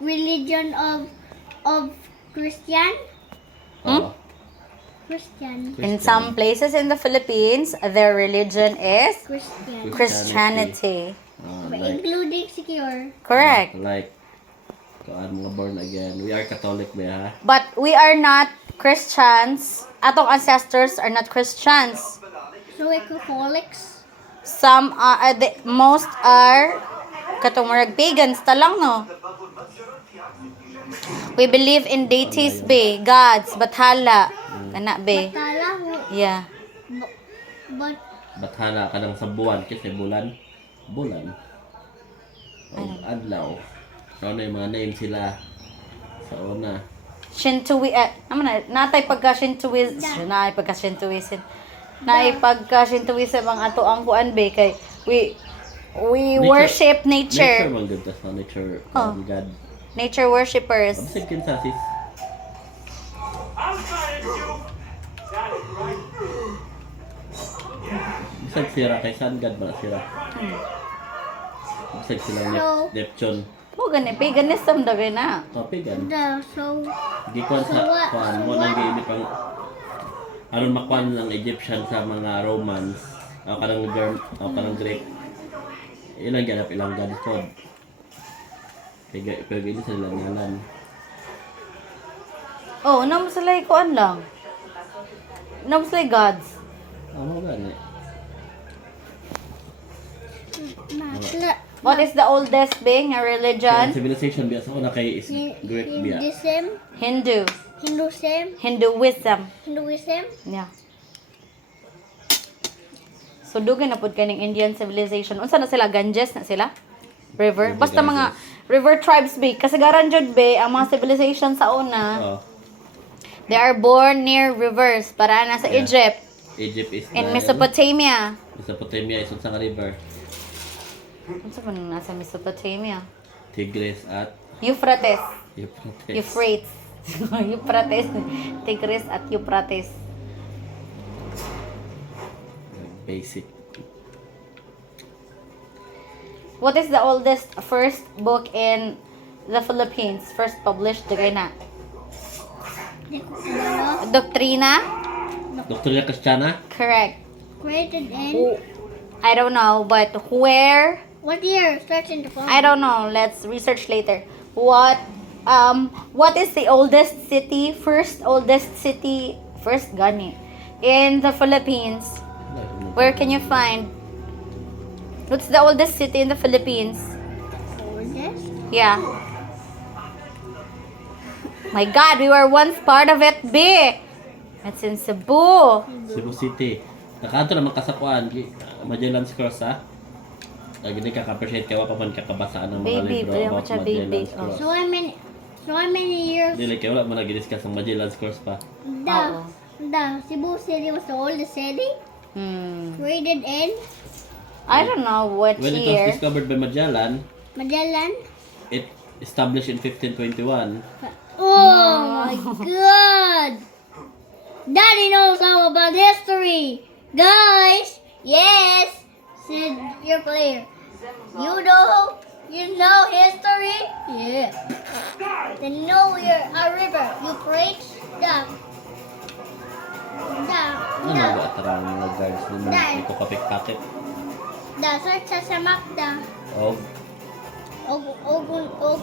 religion of Christian? Oh, Christian. In some places in the Philippines, their religion is Christian. Christianity. like, Including secure. Correct. like, mga born again. We are Catholic ba ha? But we are not Christians. Atong ancestors are not Christians. So we're Catholics. Some are, most are katong murag pagans talang no. We believe in deities be, gods, bathala. Kana be. Tala ho. Yeah. But Bathala ka lang sa buwan kasi bulan. Bulan. O adlaw. Ano yung mga name sila sa una. Natay pagka Shintoism, natay pagka Shintoism ang ato ang kuan be kay we worship Nature nature. man gud sa nature. Oh. God. Nature worshippers. Ang sige sa sis. Bisag sira kay Sun God ba sira? Bisag sila So- Neptune. Mo gani paganism daw na. Papigan. so Gikuan So sa what- kuan so mo what- nang giinit pang aron makuan ng Egyptian sa mga Romans o kanang Greek. Ilang ganap ilang god code. Kaya ini sa ilang ngalan. Oh, namo sila kuan lang. Namo sila gods. Ano gani? What is the oldest being a Kaya religion? civilization biya sa una kay is Greek biya. Hinduism, Hinduism. Hinduism. Yeah. So dugay na pud kaning Indian civilization. Unsa na sila? Ganges na sila? River. Basta mga river tribes be kasagaran jud be ang mga civilization sa una. Oh, They are born near rivers para na sa Yeah. Egypt, Egypt is in the- Mesopotamia. Mesopotamia is sa river. Unsa man nasa Mesopotamia? Tigris at Euphrates. Euphrates. Euphrates. Euphrates. Tigris at Euphrates. Basic. What is the oldest first book in the Philippines? First published, dugay na. Doctrina? Doktrina Kristiyana? Correct. Created in I don't know, but where? what year? Starts in the phone. I don't know. Let's research later. What is the oldest city? First gani in the Philippines? Where can you find? What's the oldest city in the Philippines? Oldest? Yeah. My God, we were once part of it, B. It's in Cebu. Cebu City. Nakaanto naman kasakuan. Magellan's Cross ha? Gini ka-appreciate kaya pa man kakabasaan ng mga Baby, libro pero about siya baby. Magellan's Cross. So how many years? Dili kaya wala mo nag-discuss ng Magellan's Cross pa. The Cebu City was the oldest city. Created in I don't know what When it year. was discovered by Magellan, Magellan. it established in 1521. Oh my God! Daddy knows all about history, guys. Yes, said your player. You know history. Yeah. Then know you're a river. You preach the. Ano ba tarang mga guards naman? Dahil. Ito kapik-pakit. The search sa samak the. Oh, Og